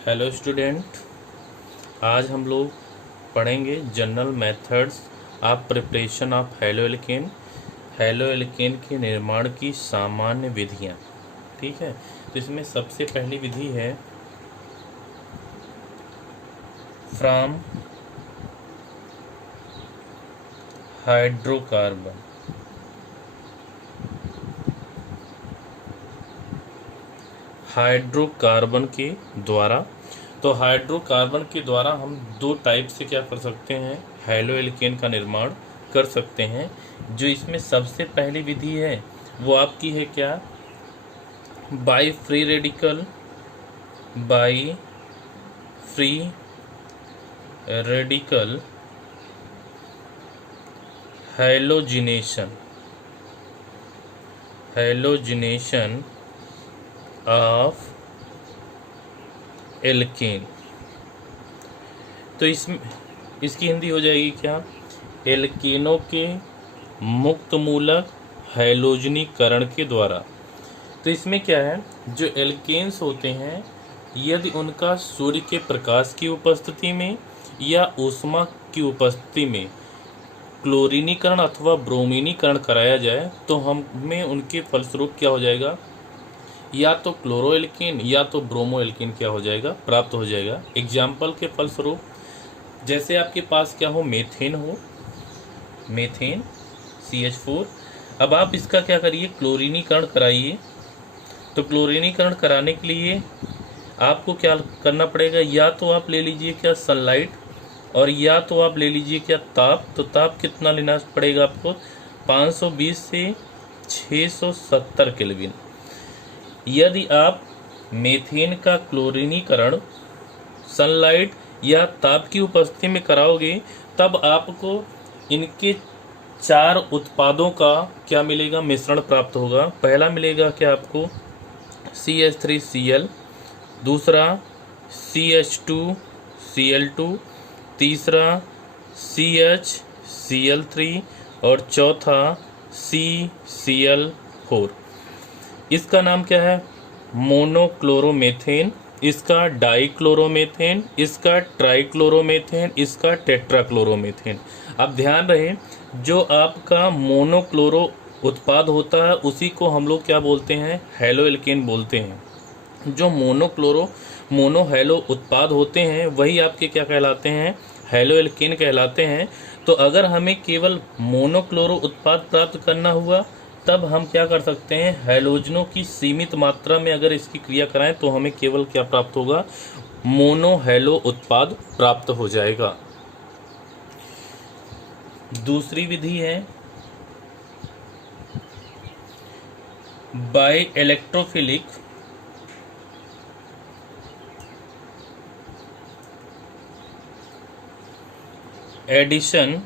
Hello student, आज हम लोग पढ़ेंगे general methods of preparation of halo alkane के निर्माण की सामान्य विधियाँ। ठीक है, तो इसमें सबसे पहली विधि है फ्रॉम हाइड्रोकार्बन। हाइड्रोकार्बन के द्वारा, तो हाइड्रोकार्बन के द्वारा हम दो टाइप से क्या कर सकते हैं, हेलो एल्केन का निर्माण कर सकते हैं। जो इसमें सबसे पहली विधि है वो आपकी है क्या, by free radical halogenation of alkene. तो इसकी हिंदी हो जाएगी क्या, एल्केनों के मुक्त मूलक हैलोजनीकरण के द्वारा। तो इसमें क्या है, जो एल्केन्स होते हैं यदि उनका सूर्य के प्रकाश की उपस्थिति में या ऊष्मा की उपस्थिति में क्लोरीनीकरण अथवा ब्रोमीनीकरण कराया जाए तो हमें उनके फलस्वरूप क्या हो जाएगा, या तो क्लोरो एल्केन या तो ब्रोमो एल्केन क्या हो जाएगा, प्राप्त हो जाएगा। एग्जाम्पल के फलस्वरूप जैसे आपके पास क्या हो, मेथेन CH4। अब आप इसका क्या करिए, क्लोरीनीकरण कराइए। तो क्लोरीनीकरण कराने के लिए आपको क्या करना पड़ेगा, या तो आप ले लीजिए क्या सनलाइट, और या तो आप ले लीजिए क्या ताप। तो ताप कितना लेना पड़ेगा आपको, 520 से 670 केल्विन। यदि आप मेथेन का क्लोरीनीकरण सनलाइट या ताप की उपस्थिति में कराओगे तब आपको इनके 4 उत्पादों का क्या मिलेगा, मिश्रण प्राप्त होगा। पहला मिलेगा क्या आपको CH3Cl, दूसरा CH2Cl2, तीसरा CHCl3 और चौथा CCl4। इसका नाम क्या है, मोनोक्लोरोमेथेन, इसका डाइक्लोरोमेथेन, इसका ट्राइक्लोरोमेथेन, इसका टेट्राक्लोरोमेथेन। अब ध्यान रहे, जो आपका मोनोक्लोरो उत्पाद होता है उसी को हम लोग क्या बोलते हैं, हेलो एल्केन बोलते हैं। जो मोनो हेलो उत्पाद होते हैं वही आपके क्या कहलाते हैं, हेलो एल्केन कहलाते हैं। तो अगर हमें केवल मोनोक्लोरो उत्पाद प्राप्त करना हुआ तब हम क्या कर सकते हैं, हैलोजनों की सीमित मात्रा में अगर इसकी क्रिया कराएं तो हमें केवल क्या प्राप्त होगा, मोनो हेलो उत्पाद प्राप्त हो जाएगा। दूसरी विधि है by electrophilic addition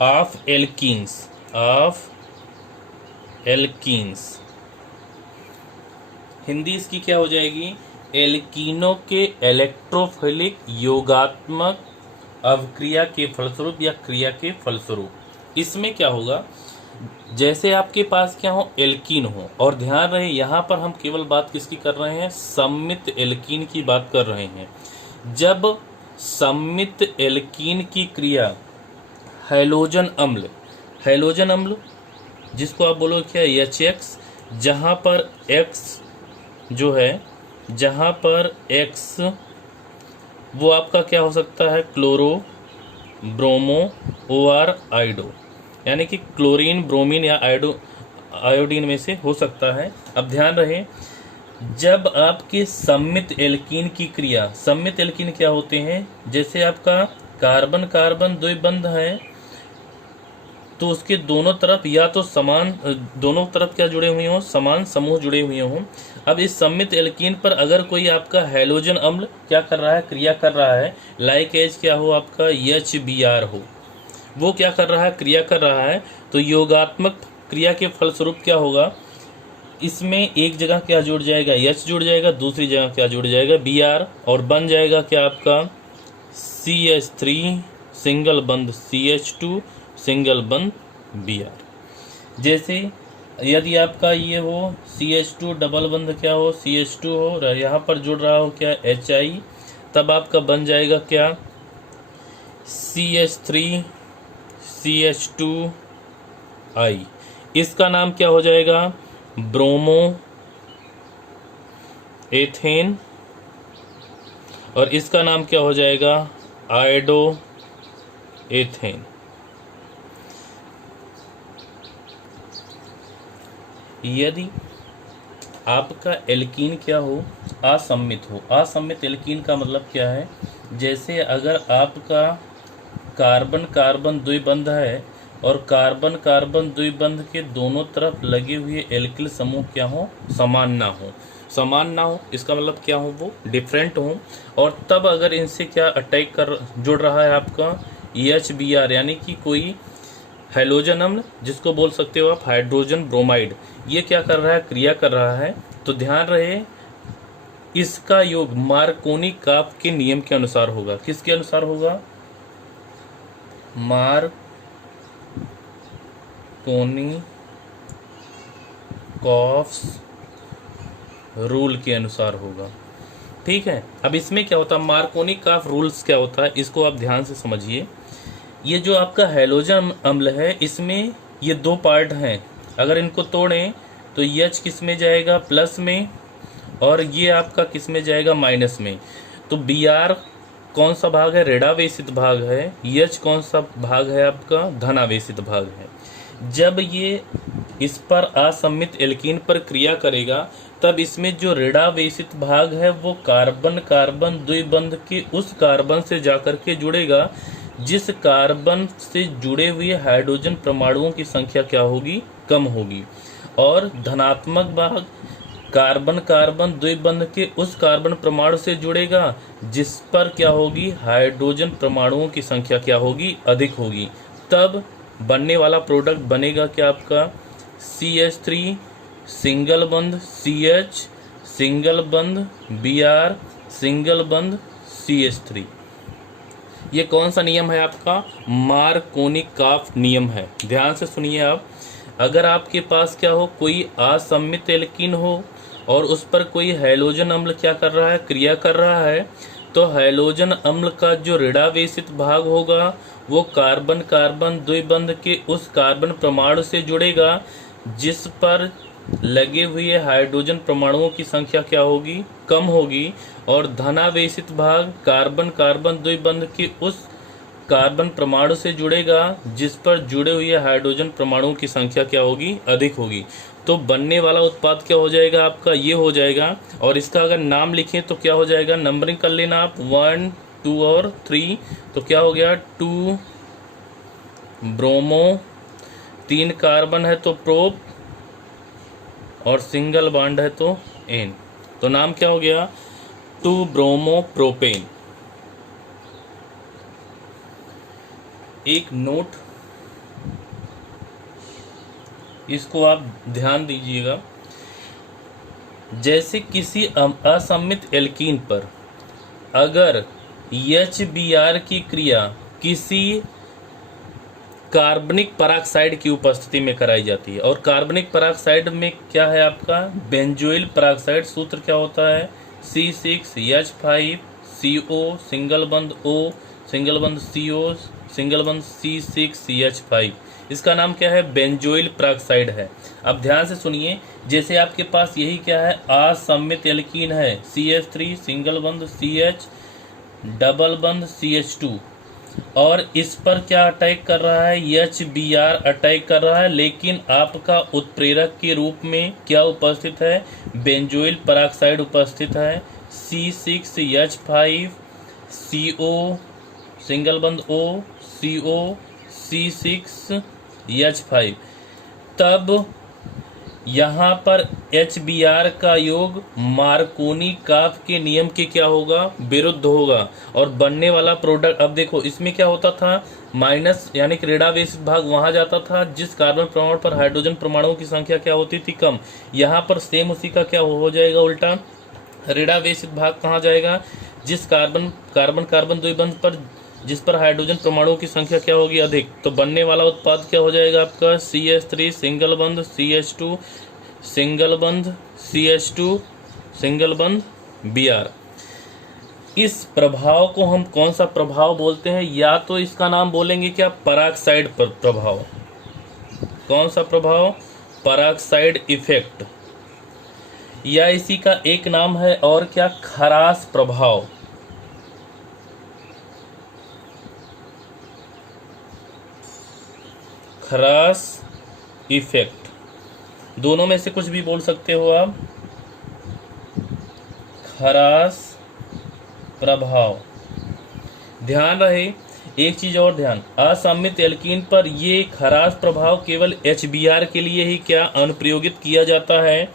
of alkenes. Hindi इसकी क्या हो जाएगी, एल्कीनों के इलेक्ट्रोफिलिक योगात्मक अवक्रिया के फलस्वरूप या क्रिया के फलस्वरूप। इसमें क्या होगा, जैसे आपके पास क्या हो, एल्कीन हो, और ध्यान रहे यहाँ पर हम केवल बात किसकी कर रहे हैं, सम्मित एल्कीन की बात कर रहे हैं। जब सम्मित एल्कीन की क्रिया हैलोजन अम्ल जिसको आप बोलो क्या, HX, जहाँ पर X जो है, जहाँ पर X वो आपका क्या हो सकता है, क्लोरो, ब्रोमो, OR, आइडो, यानी कि क्लोरीन, ब्रोमीन या आयोडीन में से हो सकता है। अब ध्यान रहे, जब आपके सम्मित एल्कीन की क्रिया, सम्मित एल्कीन क्या होते हैं, जैसे आपका कार्बन कार्बन द्विबंध है तो उसके दोनों तरफ या तो समान, दोनों तरफ क्या जुड़े हुए हों, समान समूह जुड़े हुए हों। अब इस सम्मित एल्कीन पर अगर कोई आपका हैलोजन अम्ल क्या कर रहा है, क्रिया कर रहा है, लाइक एज क्या हो आपका HBr हो, वो क्या कर रहा है, क्रिया कर रहा है, तो योगात्मक क्रिया के फलस्वरूप क्या होगा, इसमें एक जगह क्या जुड़ जाएगा, H जुड़ जाएगा, दूसरी जगह क्या जुड़ जाएगा, Br, और बन जाएगा क्या आपका CH3 सिंगल बंद CH2 सिंगल बंद Br। जैसे यदि आपका ये हो CH2 डबल बंध क्या हो CH2 हो, यहाँ पर जुड़ रहा हो क्या HI, तब आपका बन जाएगा क्या CH3 CH2I। इसका नाम क्या हो जाएगा ब्रोमो एथेन, और इसका नाम क्या हो जाएगा आयोडो एथेन। यदि आपका एल्कीन क्या हो असम्मित हो, असम्मित एल्कीन का मतलब क्या है, जैसे अगर आपका कार्बन कार्बन द्विबंध है और कार्बन कार्बन द्विबंध के दोनों तरफ लगे हुए एल्किल समूह क्या हो समान ना हो, समान ना हो इसका मतलब क्या हो वो डिफरेंट हो, और तब अगर इनसे क्या अटैक कर जुड़ रहा है आपका EHBr यानी कि कोई हैलोजन अम्ल, जिसको बोल सकते हो आप हाइड्रोजन ब्रोमाइड, ये क्या कर रहा है क्रिया कर रहा है, तो ध्यान रहे इसका योग मार्कोनी काफ के नियम के अनुसार होगा। किसके अनुसार होगा मार्कोनी कॉफ्स रूल के अनुसार होगा। ठीक है, अब इसमें क्या होता है मार्कोनी काफ रूल्स क्या होता है इसको आप ध्यान से समझिए। ये जो आपका हैलोजन अम्ल है इसमें ये दो पार्ट हैं, अगर इनको तोड़ें तो H किस में जाएगा प्लस में, और ये आपका किस में जाएगा माइनस में। तो Br कौन सा भाग है ऋणावेशित भाग है, H कौन सा भाग है आपका धनावेशित भाग है। जब ये इस पर असम्मित एल्कीन पर क्रिया करेगा तब इसमें जो ऋणावेशित भाग है वो कार्बन कार्बन द्विबंध के उस कार्बन से जाकर के जुड़ेगा जिस कार्बन से जुड़े हुए हाइड्रोजन परमाणुओं की संख्या क्या होगी कम होगी, और धनात्मक भाग कार्बन कार्बन द्विबंध के उस कार्बन परमाणु से जुड़ेगा जिस पर क्या होगी हाइड्रोजन परमाणुओं की संख्या क्या होगी अधिक होगी। तब बनने वाला प्रोडक्ट बनेगा क्या आपका CH3 सिंगल बंध CH सिंगल बंध Br सिंगल बंध CH3। ये कौन सा नियम है आपका मार्कोनी काफ नियम है। ध्यान से सुनिए आप, अगर आपके पास क्या हो कोई असम्मित एल्कीन हो और उस पर कोई हैलोजन अम्ल क्या कर रहा है क्रिया कर रहा है, तो हैलोजन अम्ल का जो ऋणावेशित भाग होगा वो कार्बन कार्बन द्विबंध के उस कार्बन परमाणु से जुड़ेगा जिस पर लगे हुए हाइड्रोजन परमाणुओं की संख्या क्या होगी कम होगी, और धनावेशित भाग कार्बन कार्बन द्विबंध के उस कार्बन परमाणु से जुड़ेगा जिस पर जुड़े हुए हाइड्रोजन परमाणुओं की संख्या क्या होगी अधिक होगी। तो बनने वाला उत्पाद क्या हो जाएगा आपका ये हो जाएगा, और इसका अगर नाम लिखें तो क्या हो जाएगा नंबरिंग कर लेना आप 1 2 और 3, तो क्या हो गया 2 ब्रोमो, 3 कार्बन है तो प्रोप, और सिंगल बॉन्ड है तो एन, तो नाम क्या हो गया 2 ब्रोमो प्रोपेन। एक नोट इसको आप ध्यान दीजिएगा, जैसे किसी असम्मित एल्कीन पर अगर HBr की क्रिया किसी कार्बनिक पराक्साइड की उपस्थिति में कराई जाती है, और कार्बनिक पराक्साइड में क्या है आपका बेंजोइल पराक्साइड, सूत्र क्या होता है C6H5CO सिंगल बंध O सिंगल बंध CO सिंगल बंध C6CH5, इसका नाम क्या है बेंजोइल पराक्साइड है। अब ध्यान से सुनिए, जैसे आपके पास यही क्या है असम्मित एल्कीन है CH3 सिंगल बंध CH डबल बंध CH2, और इस पर क्या अटैक कर रहा है HBr अटैक कर रहा है, लेकिन आपका उत्प्रेरक के रूप में क्या उपस्थित है बेंजोइल पराक्साइड उपस्थित है C6H5CO सिंगल बंध O CO C6H5। तब यहाँ पर HBr का योग मार्कोनी काफ के नियम के क्या होगा विरुद्ध होगा, और बनने वाला प्रोडक्ट अब देखो इसमें क्या होता था माइनस यानी कि ऋणावेशित भाग वहां जाता था जिस कार्बन परमाणु पर हाइड्रोजन परमाणुओं की संख्या क्या होती थी कम, यहाँ पर सेम उसी का क्या हो जाएगा उल्टा, ऋणावेशित भाग कहाँ जाएगा जिस कार्बन कार्बन कार्बन द्विबंध पर जिस पर हाइड्रोजन परमाणुओं की संख्या क्या होगी अधिक, तो बनने वाला उत्पाद क्या हो जाएगा आपका CH3 सिंगल बंध, CH2 सिंगल बंध, CH2 सिंगल बंध Br। इस प्रभाव को हम कौन सा प्रभाव बोलते हैं, या तो इसका नाम बोलेंगे क्या पराक्साइड प्रभाव। कौन सा प्रभाव, पराक्साइड इफेक्ट, या इसी का एक नाम है और क्या खरास प्रभाव। खरास इफेक्ट, दोनों में से कुछ भी बोल सकते हो आप। खरास प्रभाव। ध्यान रहे एक चीज और, ध्यान, असममित एल्कीन पर ये खरास प्रभाव केवल HBr के लिए ही क्या अनुप्रयोगित किया जाता है,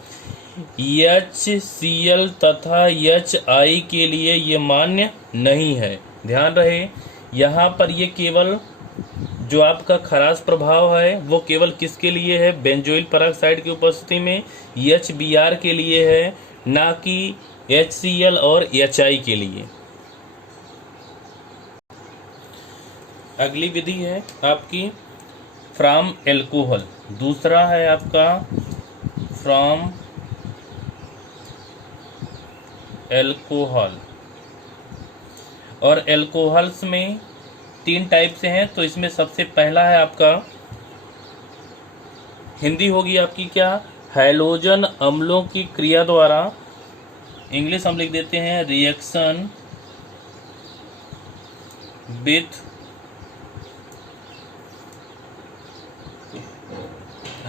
HCl तथा HI के लिए ये मान्य नहीं है। ध्यान रहे यहाँ पर ये केवल जो आपका खरास प्रभाव है वो केवल किसके लिए है, बेंजोइल पेरोक्साइड की उपस्थिति में HBr के लिए है, ना कि HCl और HI के लिए। अगली विधि है आपकी फ्रॉम एल्कोहल, दूसरा है आपका फ्रॉम एल्कोहल। और एल्कोहल्स में 3 टाइप से हैं, तो इसमें सबसे पहला है आपका, हिंदी होगी आपकी क्या, हैलोजन अम्लों की क्रिया द्वारा, इंग्लिश हम लिख देते हैं रिएक्शन विथ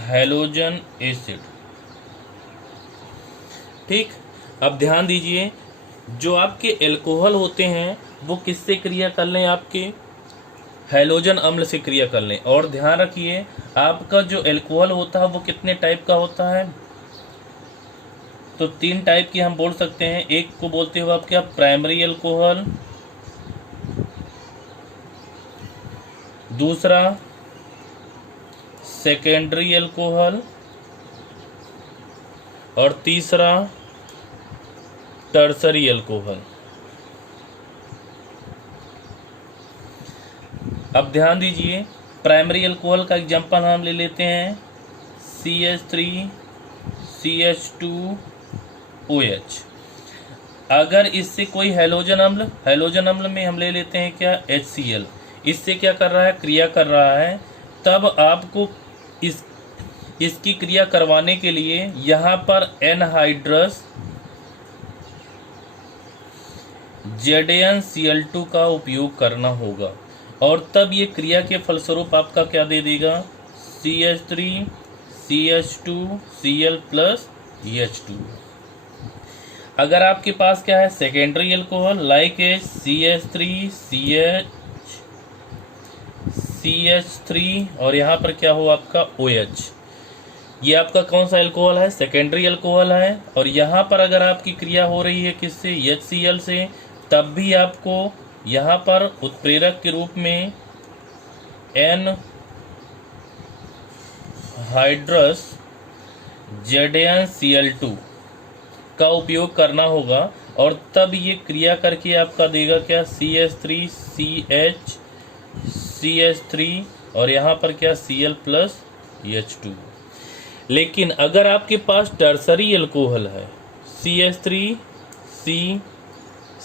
हैलोजन एसिड। ठीक, अब ध्यान दीजिए, जो आपके एल्कोहल होते हैं वो किससे क्रिया कर लें, आपके हैलोजन अम्ल से क्रिया कर लें। और ध्यान रखिए आपका जो एल्कोहल होता है वो कितने टाइप का होता है, तो 3 टाइप की हम बोल सकते हैं। एक को बोलते हो आप क्या, प्राइमरी एल्कोहल, दूसरा सेकेंडरी एल्कोहल, और तीसरा टर्सरी एल्कोहल। अब ध्यान दीजिए, प्राइमरी एल्कोहल का एग्जांपल हम ले लेते हैं CH3 CH2OH। अगर इससे कोई हैलोजन अम्ल में हम ले लेते हैं क्या, HCl, इससे क्या कर रहा है, क्रिया कर रहा है, तब आपको इसकी क्रिया करवाने के लिए यहाँ पर एनहाइड्रस ZnCl2 का उपयोग करना होगा, और तब ये क्रिया के फलस्वरूप आपका क्या दे देगा, CH3 CH2Cl प्लस H2। अगर आपके पास क्या है, secondary alcohol like CH3 CH3 और यहाँ पर क्या हो आपका OH, ये आपका कौन सा एल्कोहल है, सेकेंडरी एल्कोहल है। और यहाँ पर अगर आपकी क्रिया हो रही है किससे, HCl से, तब भी आपको यहाँ पर उत्प्रेरक के रूप में एनहाइड्रस ZnCl2 का उपयोग करना होगा, और तब ये क्रिया करके आपका देगा क्या, CH3 CH3 और यहाँ पर क्या Cl प्लस H2। लेकिन अगर आपके पास टर्सरी एल्कोहल है, CH3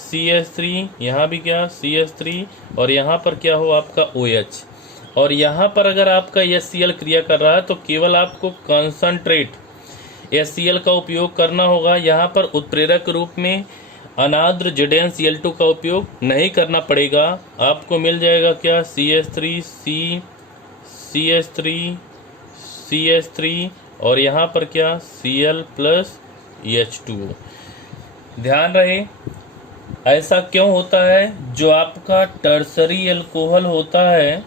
CH3, यहाँ भी क्या CH3 और यहाँ पर क्या हो आपका OH, और यहाँ पर अगर आपका HCl क्रिया कर रहा है तो केवल आपको कंसंट्रेट HCl का उपयोग करना होगा। यहाँ पर उत्प्रेरक रूप में अनाद्र ZnCl2 का उपयोग नहीं करना पड़ेगा। आपको मिल जाएगा क्या, CH3 और यहाँ पर क्या Cl प्लस H2। ध्यान रहे ऐसा क्यों होता है, जो आपका टर्सरी एल्कोहल होता है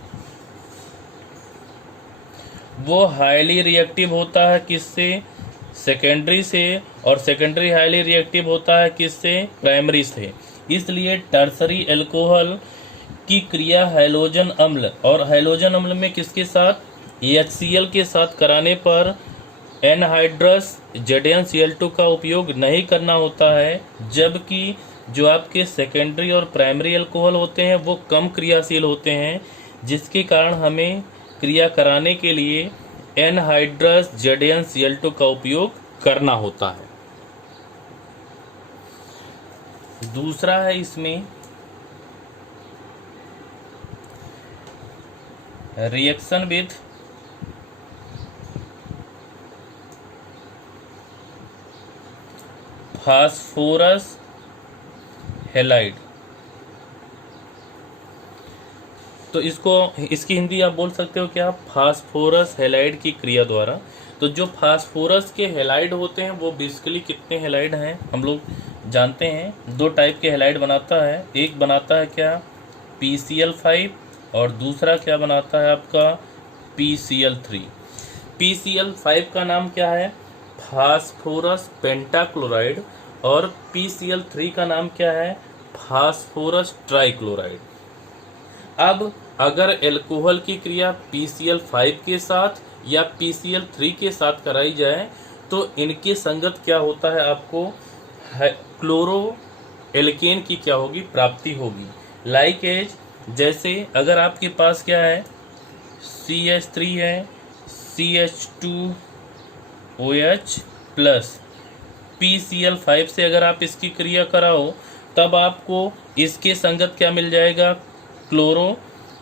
वो हाईली रिएक्टिव होता है किससे, सेकेंडरी से, और सेकेंडरी हाईली रिएक्टिव होता है किससे, प्राइमरी से। इसलिए टर्सरी एल्कोहल की क्रिया हैलोजन अम्ल, और हैलोजन अम्ल में किसके साथ, HCl के साथ कराने पर एनहाइड्रस ZnCl2 का उपयोग नहीं करना होता है, जबकि जो आपके सेकेंडरी और प्राइमरी अल्कोहल होते हैं वो कम क्रियाशील होते हैं, जिसके कारण हमें क्रिया कराने के लिए एनहाइड्रस ZnCl2 का उपयोग करना होता है। दूसरा है इसमें रिएक्शन विथ फास्फोरस हैलाइड। तो इसकी हिंदी आप बोल सकते हो क्या, फास्फोरस हैलाइड की क्रिया द्वारा। तो जो फास्फोरस के हैलाइड होते हैं वो बेसिकली कितने हैलाइड हैं हम लोग जानते हैं, दो टाइप के हैलाइड बनाता है। एक बनाता है क्या, PCl5, और दूसरा क्या बनाता है आपका PCl3। PCl5 का नाम क्या है, फास्फोरस पेंटाक्लोराइड, और PCl3 का नाम क्या है, फास्फोरस ट्राइक्लोराइड। अब अगर एल्कोहल की क्रिया PCl5 के साथ या PCl3 के साथ कराई जाए तो इनके संगत क्या होता है, आपको क्लोरो एल्केन की क्या होगी, प्राप्ति होगी। लाइक एज, जैसे अगर आपके पास क्या है, CH3 है, CH2OH प्लस PCl5 से अगर आप इसकी क्रिया कराओ तब आपको इसके संगत क्या मिल जाएगा, क्लोरो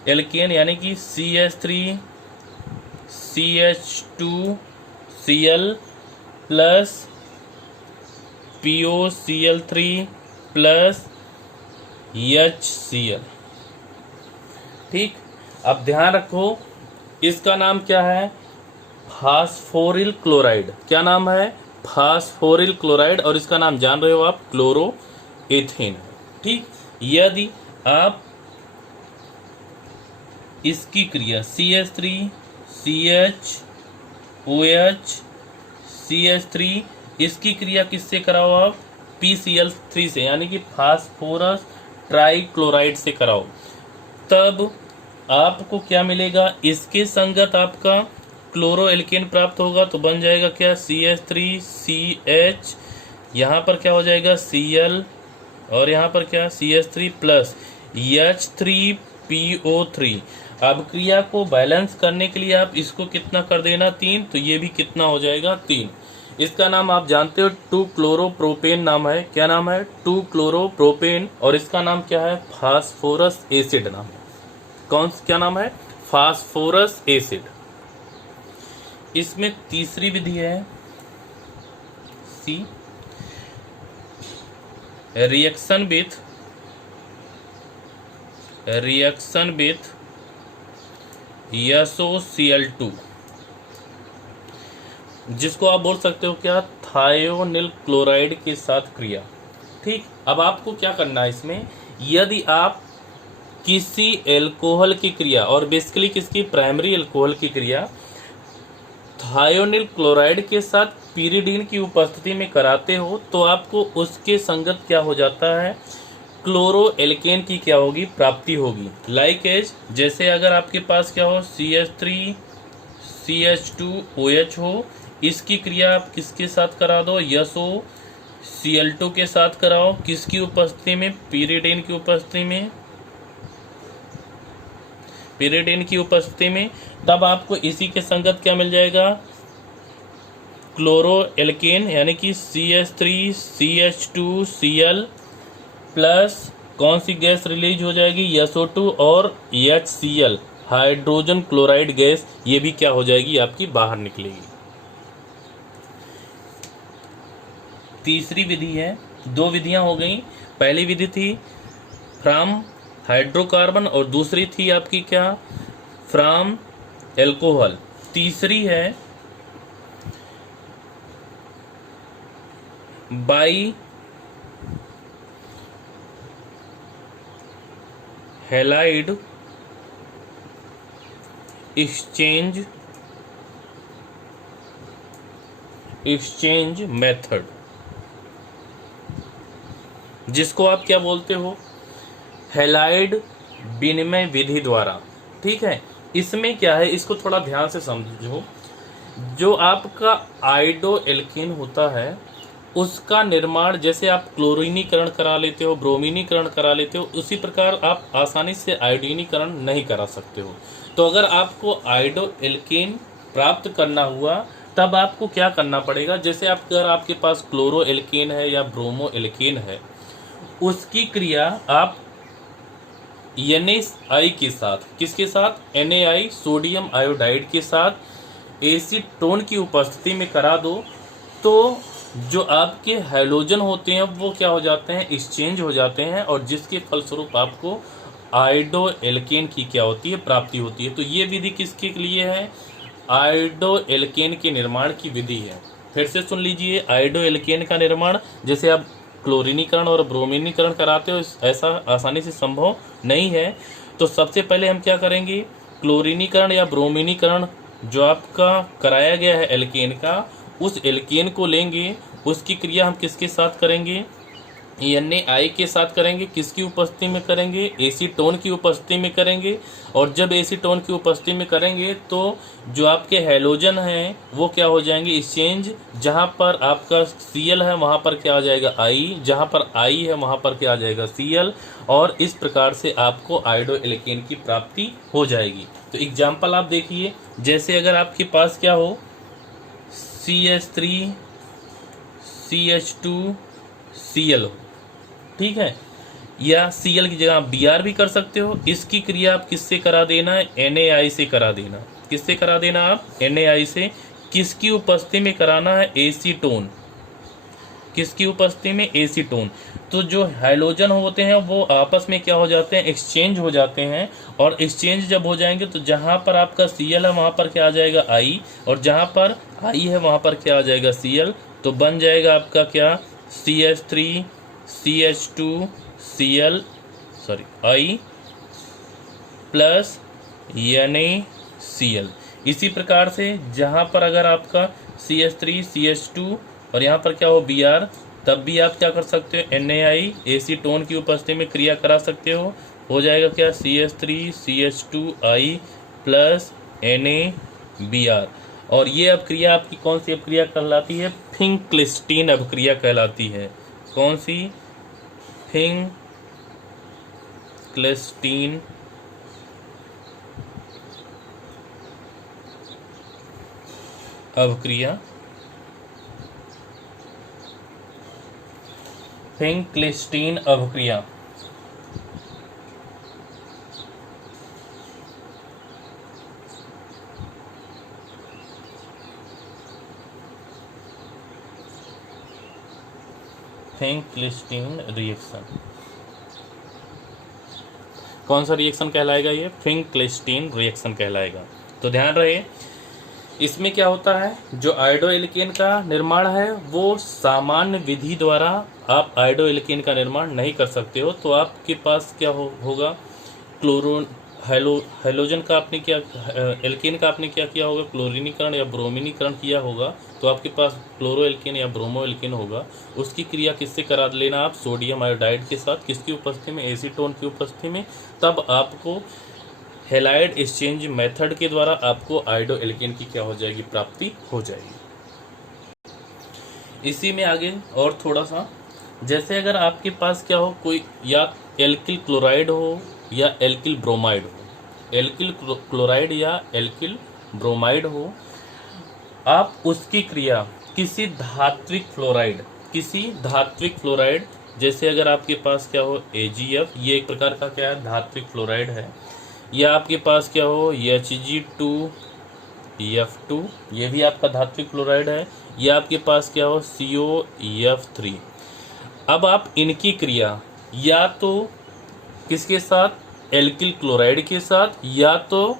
एल्केन, यानी कि CH3 CH2Cl plus POCl3 plus HCl। ठीक, अब ध्यान रखो इसका नाम क्या है, फास्फोरिल क्लोराइड। क्या नाम है, फास्फोरिल क्लोराइड, और इसका नाम जान रहे हो आप, क्लोरो एथेन। ठीक, यदि आप इसकी क्रिया CH3 CHOH CH3 इसकी क्रिया किससे कराओ आप, PCl3 से, यानी कि फास्फोरस ट्राइक्लोराइड से कराओ, तब आपको क्या मिलेगा, इसके संगत आपका क्लोरो एल्केन प्राप्त होगा। तो बन जाएगा क्या, CH3CH, यहाँ पर क्या हो जाएगा Cl, और यहाँ पर क्या CH3 प्लस H3PO3। अब क्रिया को बैलेंस करने के लिए आप इसको कितना कर देना, 3, तो ये भी कितना हो जाएगा, 3। इसका नाम आप जानते हो 2-क्लोरोप्रोपेन नाम है। क्या नाम है, 2-क्लोरोप्रोपेन, और इसका नाम क्या है, फास्फोरस एसिड नाम है। क्या नाम है, फास्फोरस एसिड। इसमें तीसरी विधि है C, रिएक्शन विथ SOCl2, जिसको आप बोल सकते हो क्या, थायोनिल क्लोराइड के साथ क्रिया। ठीक, अब आपको क्या करना है इसमें, यदि आप किसी एल्कोहल की क्रिया, और बेसिकली किसकी, प्राइमरी एल्कोहल की क्रिया थायोनिल क्लोराइड के साथ पीरिडीन की उपस्थिति में कराते हो तो आपको उसके संगत क्या हो जाता है, क्लोरो एल्केन की क्या होगी, प्राप्ति होगी। लाइक एज, जैसे अगर आपके पास क्या हो, CH3 CH2OH हो, इसकी क्रिया आप किसके साथ करा दो, SOCl2 के साथ कराओ, किसकी उपस्थिति में, पीरिडीन की उपस्थिति में, पीरिडीन की उपस्थिति में, तब आपको इसी के संगत क्या मिल जाएगा, क्लोरो एल्केन, यानी कि CH3 CH2Cl प्लस कौन सी गैस रिलीज हो जाएगी, SO2 और HCl, हाइड्रोजन क्लोराइड गैस, ये भी क्या हो जाएगी, आपकी बाहर निकलेगी। तीसरी विधि है, दो विधियां हो गई। पहली विधि थी फ्रॉम हाइड्रोकार्बन, और दूसरी थी आपकी क्या, फ्रॉम एल्कोहल। तीसरी है बाई हैलाइड एक्सचेंज मेथड, जिसको आप क्या बोलते हो, हैलाइड विनिमय विधि द्वारा। ठीक है, इसमें क्या है, इसको थोड़ा ध्यान से समझो। जो आपका आइडो एल्केन होता है उसका निर्माण, जैसे आप क्लोरीनीकरण करा लेते हो, ब्रोमीनीकरण करा लेते हो, उसी प्रकार आप आसानी से आयोडीनीकरण नहीं करा सकते हो। तो अगर आपको आयोडो एल्केन प्राप्त करना हुआ तब आपको क्या करना पड़ेगा, जैसे आप अगर आपके पास क्लोरो एल्केन है या ब्रोमो एल्केन है, उसकी क्रिया आप NaI के साथ, किसके साथ, NaI सोडियम आयोडाइड के साथ एसीटोन की उपस्थिति में करा दो, तो जो आपके हैलोजन होते हैं वो क्या हो जाते हैं, एक्सचेंज हो जाते हैं, और जिसके फलस्वरूप आपको आयोडो एल्केन की क्या होती है, प्राप्ति होती है। तो ये विधि किसके लिए है, आयोडो एल्केन के निर्माण की विधि है। फिर से सुन लीजिए, आयोडो एल्केन का निर्माण, जैसे आप क्लोरीनीकरण और ब्रोमीनीकरण कराते हो, ऐसा आसानी से संभव नहीं है। तो सबसे पहले हम क्या करेंगे, क्लोरीनीकरण या ब्रोमीनीकरण जो आपका कराया गया है एल्केन का, उस एल्केन को लेंगे, उसकी क्रिया हम किसके साथ करेंगे, NaI के साथ करेंगे। किसकी उपस्थिति में करेंगे, एसीटोन की उपस्थिति में करेंगे। और जब एसीटोन की उपस्थिति में करेंगे तो जो आपके हैलोजन हैं वो क्या हो जाएंगे, एक्सचेंज। जहां पर आपका Cl है वहां पर क्या आ जाएगा, I, जहां पर I है वहां पर क्या आ जाएगा, Cl, और इस प्रकार से आपको आयोडो एल्केन की प्राप्ति हो जाएगी। तो एग्जाम्पल आप देखिए, जैसे अगर आपके पास क्या हो, CH3 CH2 Cl हो, ठीक है, या Cl की जगह आप Br भी कर सकते हो। इसकी क्रिया आप किससे करा देना है, NaI से करा देना। किससे करा देना आप, NaI से। किसकी उपस्थिति में कराना है, एसीटोन। किसकी उपस्थिति में, एसीटोन। तो जो हाइड्रोजन होते हैं वो आपस में क्या हो जाते हैं, एक्सचेंज हो जाते हैं। और एक्सचेंज जब हो जाएंगे तो जहां पर आपका Cl है वहां पर क्या आ जाएगा, I, और जहां पर I है वहां पर क्या आ जाएगा, Cl। तो बन जाएगा आपका क्या, CH3 CH2 Cl I plus NaCl। इसी प्रकार से जहां पर अगर आपका CH3 CH2 और यहाँ पर क्या हो, Br, तब भी आप क्या कर सकते हो, NaI एसीटोन की उपस्थिति में क्रिया करा सकते हो जाएगा क्या, CH3 CH2I प्लस NaBr। और ये अपक्रिया आपकी कौन सी अपक्रिया कहलाती है, फिंक्लिस्टीन अपक्रिया कहलाती है। कौन सी, फिंक्लिस्टीन अपक्रिया। फिंक्लिस्टीन अपक्रिया फिंक्लिस्टीन रिएक्शन। कौन सा रिएक्शन कहलाएगा, ये फिंक्लिस्टीन रिएक्शन कहलाएगा। तो ध्यान रहे, इसमें क्या होता है, जो आयोडो एल्केन का निर्माण है वो सामान्य विधि द्वारा आप आयोडो एल्केन का निर्माण नहीं कर सकते हो। तो आपके पास क्या होगा, क्लोरो हैलोजन का आपने क्या, एल्केन का आपने क्या किया होगा, क्लोरीनीकरण या ब्रोमीनीकरण किया होगा। तो आपके पास क्लोरो एल्केन या ब्रोमो एल्केन होगा। उसकी क्रिया किससे करा लेना आप, सोडियम आयोडाइड के साथ। किसकी उपस्थिति में, एसीटोन की उपस्थिति में। तब आपको हैलाइड एक्सचेंज मेथड के द्वारा आपको आयोडो एल्केन की क्या हो जाएगी, प्राप्ति हो जाएगी। इसी में आगे और थोड़ा सा, जैसे अगर आपके पास क्या हो, कोई या एल्किल क्लोराइड हो या एल्किल ब्रोमाइड हो, एल्किल क्लोराइड या एल्किल ब्रोमाइड हो, आप उसकी क्रिया किसी धात्विक फ्लोराइड, जैसे अगर आपके पास क्या हो, AgF, ये एक प्रकार का क्या है, धात्विक फ्लोराइड है, या आपके पास क्या हो, Hg2F2, ये भी आपका धात्विक फ्लोराइड है, या आपके पास क्या हो, COF3। अब आप इनकी क्रिया या तो किसके साथ, एल्किल क्लोराइड के साथ, या तो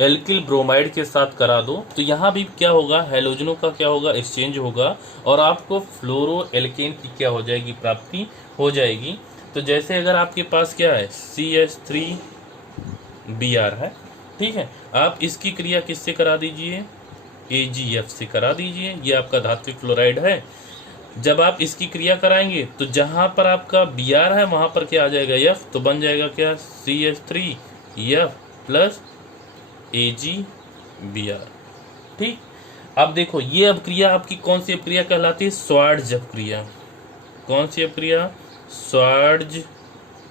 एल्किल ब्रोमाइड के साथ करा दो। तो यहाँ भी क्या होगा, हैलोजनों का क्या होगा, एक्सचेंज होगा, और आपको फ्लोरो एल्केन की क्या हो जाएगी, प्राप्ति हो जाएगी। तो जैसे अगर आपके पास क्या है, CH3Br है, ठीक है, आप इसकी क्रिया किससे करा दीजिए, AgF से करा दीजिए। ये आपका धात्विक फ्लोराइड है। जब आप इसकी क्रिया कराएंगे तो जहां पर आपका Br है वहां पर क्या आ जाएगा, F, तो बन जाएगा क्या, CH3F प्लस AgBr। ठीक, अब देखो ये अपक्रिया आपकी कौन सी अपक्रिया कहलाती है? स्वार्ज अपक्रिया। कौन सी अपक्रिया? स्वार्ज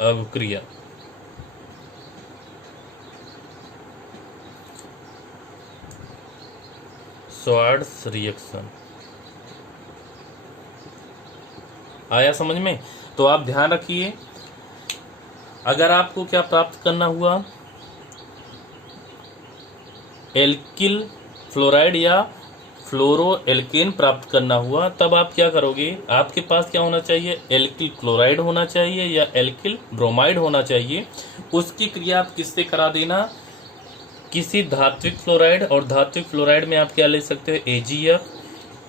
अपक्रिया। स्वार्ज रिएक्शन। आया समझ में? तो आप ध्यान रखिए, अगर आपको क्या प्राप्त करना हुआ, एल्किल फ्लोराइड या फ्लोरो एल्केन प्राप्त करना हुआ, तब आप क्या करोगे? आपके पास क्या होना चाहिए? एल्किल क्लोराइड होना चाहिए या एल्किल ब्रोमाइड होना चाहिए। उसकी क्रिया आप किससे करा देना? किसी धात्विक फ्लोराइड, और धात्विक फ्लोराइड में आप क्या ले सकते हो? AgF,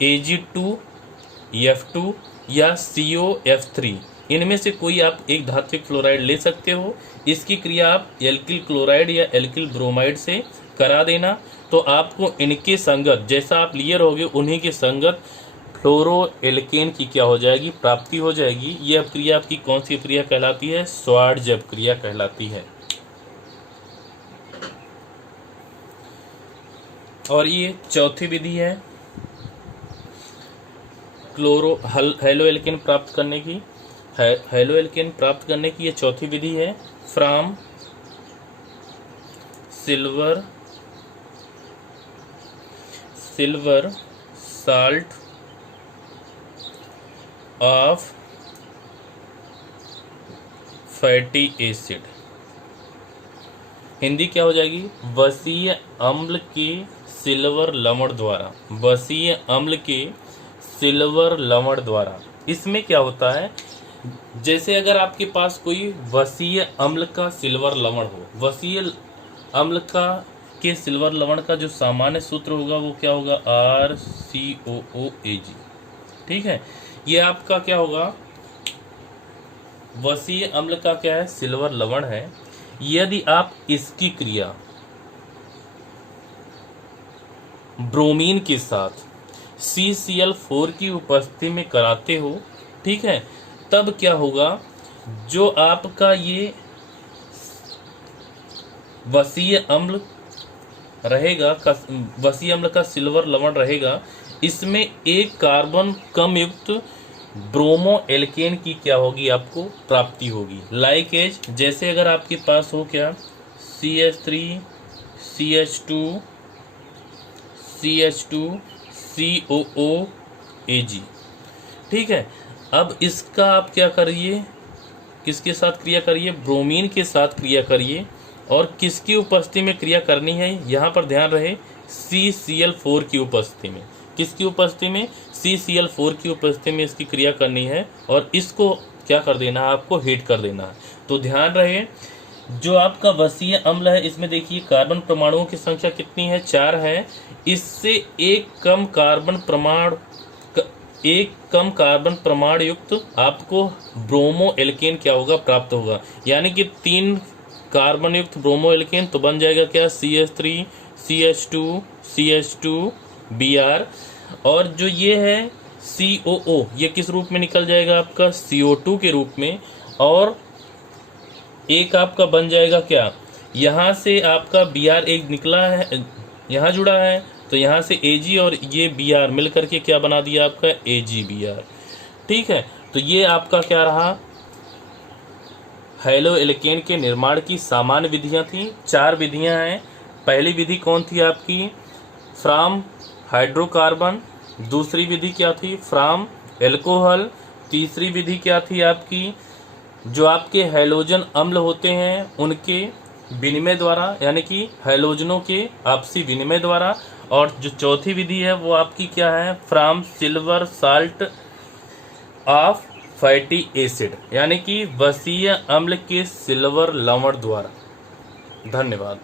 Ag2F2 या COF3, इनमें से कोई आप एक धात्विक फ्लोराइड ले सकते हो। इसकी क्रिया आप एल्किल क्लोराइड या एल्किल ब्रोमाइड से करा देना, तो आपको इनके संगत, जैसा आप लिए रहोगे उन्हीं के संगत फ्लोरो एल्केन की क्या हो जाएगी? प्राप्ति हो जाएगी। यह अपक्रिया आपकी कौन सी अपक्रिया कहलाती है? स्वार्ज अपक्रिया कहलाती है। और ये चौथी विधि है हेलो एल्केन प्राप्त करने की। हेलो एल्केन प्राप्त करने की ये चौथी विधि है। From silver salt of fatty acid. Hindi क्या हो जाएगी? वसीय अम्ल के सिल्वर लवण द्वारा। वसीय अम्ल के सिल्वर लवण द्वारा। इसमें क्या होता है? जैसे अगर आपके पास कोई वसीय अम्ल का सिल्वर लवण हो, वसीय अम्ल का के सिल्वर लवण का जो सामान्य सूत्र होगा वो क्या होगा? RCOOAg। ठीक है, ये आपका क्या होगा? वसीय अम्ल का क्या है? सिल्वर लवण है। यदि आप इसकी क्रिया ब्रोमीन के साथ CCl4 की उपस्थिति में कराते हो, ठीक है, तब क्या होगा? जो आपका ये वसीय अम्ल रहेगा, वसीय अम्ल का सिल्वर लवण रहेगा, इसमें एक कार्बन कम युक्त ब्रोमो एल्केन की क्या होगी? आपको प्राप्ति होगी। लाइक एज, जैसे अगर आपके पास हो क्या? CH3 CH2 COOAg। ठीक है, अब इसका आप क्या करिए? किसके साथ क्रिया करिए? ब्रोमीन के साथ क्रिया करिए। और किसकी उपस्थिति में क्रिया करनी है? यहाँ पर ध्यान रहे, CCl4 की उपस्थिति में। किसकी उपस्थिति में? CCl4 की उपस्थिति में इसकी क्रिया करनी है, और इसको क्या कर देना है? आपको हीट कर देना है। तो ध्यान रहे, जो आपका वसीय अम्ल है, इसमें देखिए कार्बन परमाणुओं की संख्या कितनी है? 4 है। इससे एक कम कार्बन प्रमाण युक्त आपको ब्रोमो एल्केन क्या होगा? प्राप्त होगा। यानी कि 3 कार्बन युक्त ब्रोमो एल्केन, तो बन जाएगा क्या? CH3 CH2 Br। और जो ये है COO, ये किस रूप में निकल जाएगा? आपका CO2 के रूप में। और एक आपका बन जाएगा क्या? यहाँ से आपका Br एक निकला है, यहाँ जुड़ा है, तो यहाँ से Ag और ये Br मिलकर के क्या बना दिया? आपका AgBr। ठीक है, तो ये आपका क्या रहा? हेलो एल्केन के निर्माण की सामान्य विधियां थी। 4 विधियां हैं। पहली विधि कौन थी आपकी? From hydrocarbon. दूसरी विधि क्या थी? From alcohol. तीसरी विधि क्या थी आपकी? जो आपके हैलोजन अम्ल होते हैं उनके विनिमय द्वारा, यानी कि हैलोजनों के आपसी विनिमय द्वारा। और जो चौथी विधि है वो आपकी क्या है? From silver salt of fatty acid, यानी कि वसीय अम्ल के सिल्वर लवण द्वारा। धन्यवाद।